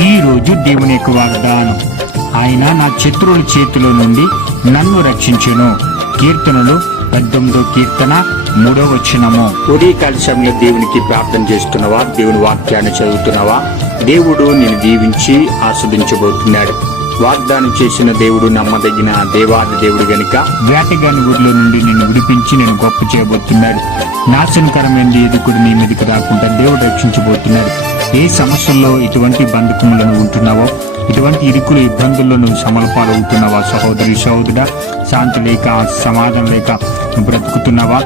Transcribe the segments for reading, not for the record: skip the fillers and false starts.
ఈ రోజు దేవుని యొక్క వాగ్దానం, ఆయన నా శత్రువుల చేతిలో నుండి నన్ను రక్షించును. కీర్తనలు 18వ కీర్తన 3వ వచనము. ఉదయకాల సమయంలో దేవునికి ప్రార్థన చేస్తున్నావా? దేవుని వాక్యాన్ని చదువుతున్నావా? దేవుడు నిన్ను దీవించి ఆస్వాదించబోతున్నాడు. వాగ్దానం చేసిన దేవుడు నమ్మదగిన దేవాది దేవుడు గనుక వేటగాని ఊరిలో నుండి నిన్ను విడిపించి నేను గొప్ప చేయబోతున్నాడు. నాశనకరమైన ఏది కూడా నీ మీదకి రాకుండా దేవుడు రక్షించబోతున్నాడు. ఏ సమస్యల్లో ఇటువంటి బంధకములను ఉంటున్నావో, ఇటువంటి ఇరుకులు ఇబ్బందుల్లో నువ్వు సమలపాలవుతున్నావా? సహోదరుడా, శాంతి లేక సమాధానం లేక బ్రతుకుతున్నావా?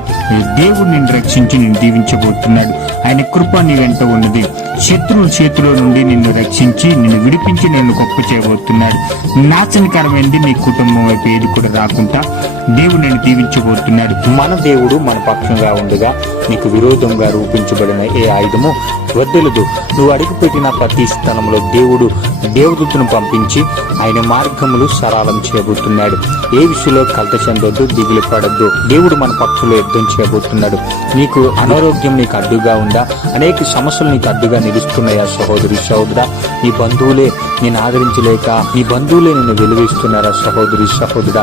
దేవుడు నిన్ను రక్షించి నిన్ను దీవించబోతున్నాడు. ఆయన కృప నీ వెంట ఉన్నది. శత్రువుల చేతిలో నుండి నిన్ను రక్షించి నిన్ను విడిపించి నిన్ను గొప్ప చేయబోతున్నాడు. నాశనకరమైనది నీ కుటుంబం వైపు ఏది కూడా రాకుండా దేవుడు నిన్ను దీవించబోతున్నాడు. మన దేవుడు మన పక్షంగా ఉండగా నీకు విరోధంగా రూపించబడిన ఏ ఆయుధము వద్దలదు. నువ్వు అడుగుపెట్టిన ప్రతి స్థలంలో దేవుడు దేవదూతను పంపించి ఆయన మార్గములు సరళం చేయబోతున్నాడు. ఏ విషయంలో కలత చెందొద్దు, దిగులు పడద్దు. దేవుడు మన పక్షంలో యుద్ధం చేయబోతున్నాడు. నీకు అనారోగ్యం నీకు అడ్డుగా ఉందా? అనేక సమస్యలు నీకు అడ్డుగా నిలుస్తున్నాయా? సహోదరా, నీ బంధువులే నేను ఆదరించలేక నీ బంధువులే నిన్ను వెలువేస్తున్నారా? సహోదరుడా,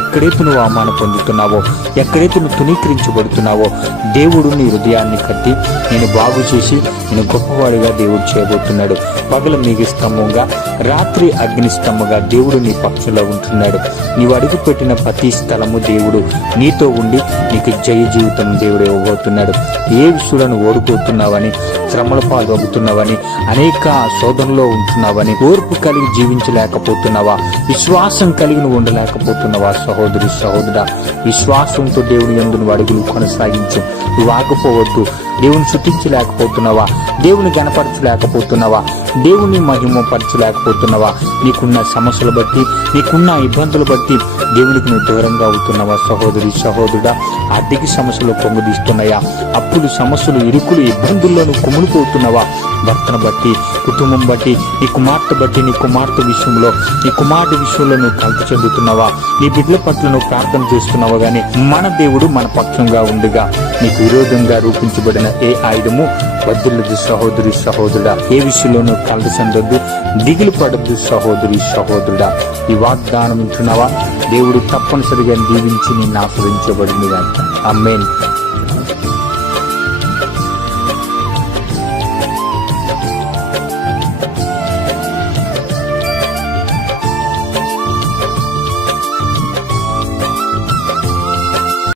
ఎక్కడైతే నువ్వు అవమానం పొందుతున్నావో, ఎక్కడైతే నువ్వు తునీకరించబడుతున్నావో, దేవుడు నీ హృదయాన్ని కట్టి నేను బాగు చేసి నేను గొప్పవాడిగా దేవుడు చేయబోతున్నాడు. పగల మేఘ స్తంభంగా, రాత్రి అగ్ని స్తంభంగా దేవుడు నీ పక్షంలో ఉంటున్నాడు. నీవు అడుగు పెట్టిన ప్రతి స్థలము దేవుడు నీతో ఉండి నీకు జయ జీవితం దేవుడు ఇవ్వబోతున్నాడు. ఏ విషయంలో ఓడిపోతున్నావని, శ్రమల పాలు అవుతున్నావని, అనేక శోధనలో ఉంటున్నావని, ఓర్పు కలిగి జీవించలేకపోతున్నావా? విశ్వాసం కలిగి నువ్వు ఉండలేకపోతున్నావా? సహోదరుడా, విశ్వాసంతో దేవుని యందు నువ్వు అడుగులు కొనసాగించు. నువ్వు ఆగిపోవద్దు. దేవుని స్తుతించలేకపోతున్నావా? దేవుని గణపరచలేకపోతున్నావా? దేవుని మహిమపరచలేకపోతున్నావా? నీకున్న సమస్యలు బట్టి, నీకున్న ఇబ్బందులు బట్టి దేవునికి నువ్వు దూరంగా అవుతున్నావా? సహోదరుడా, ఆర్థిక సమస్యలు పొంగుదీస్తున్నాయా? అప్పులు, సమస్యలు, ఇరుకులు, ఇబ్బందుల్లో నువ్వు కుమిలిపోతున్నావా? భర్తను బట్టి, కుటుంబం బట్టి, నీ కుమార్తె బట్టి, నీ కుమార్తె విషయంలో, నీ కుమార్తె విషయంలో నువ్వు కలత చెందుతున్నావా? నీ బిడ్డల పట్ల నువ్వు ప్రార్థన చేస్తున్నావా? గానీ మన దేవుడు మన పక్షంగా ఉండగా నీకు విరోధంగా రూపించబడిన ఏ ఆయుధము వద్దులదు. సహోదరుడా, ఏ విషయంలోనూ కలత చెందొద్దు, దిగులు పడద్దు. సహోదరుడా, ఈ వాగ్దానం ఉంటున్నావా? దేవుడు తప్పనిసరిగా దీవించి నిన్ను ఆశ్రయించబడింది. ఆమేన్.